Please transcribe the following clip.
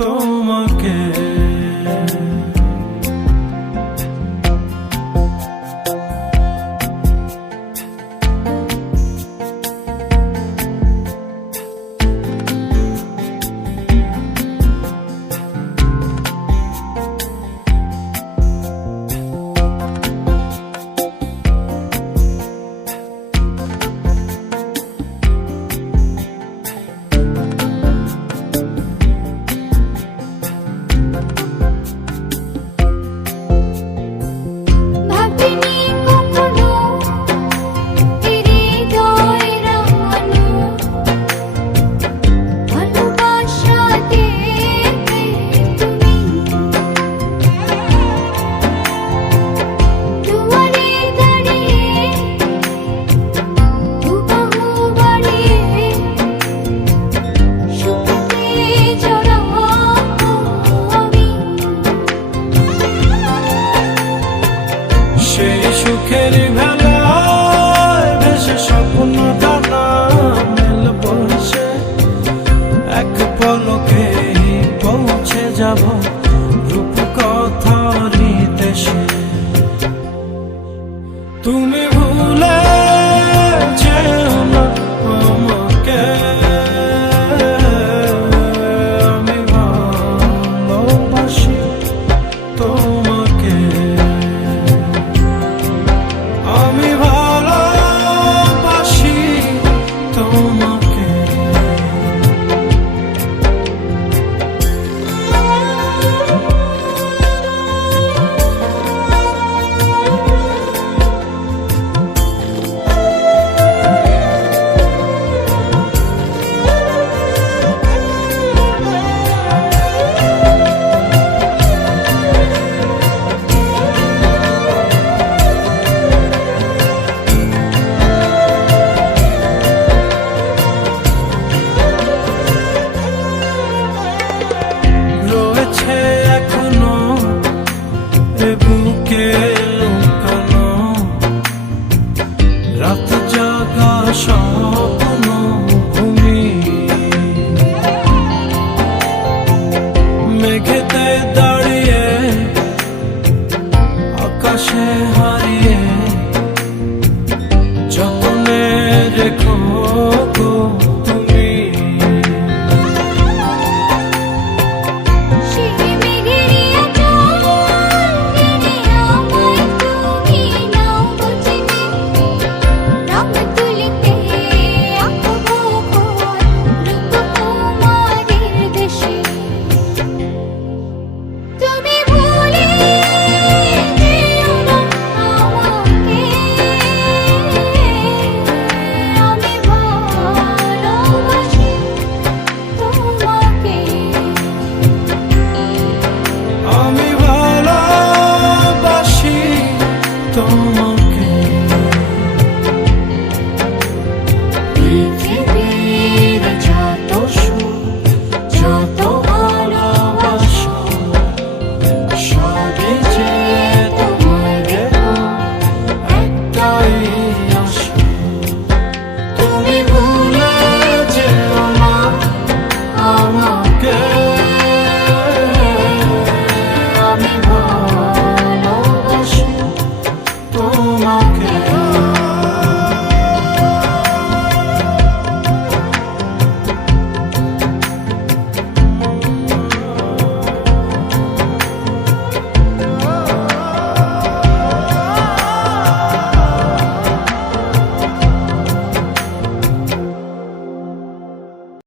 todo. স্বপ্ন মেঘেতে দাঁড়িয়ে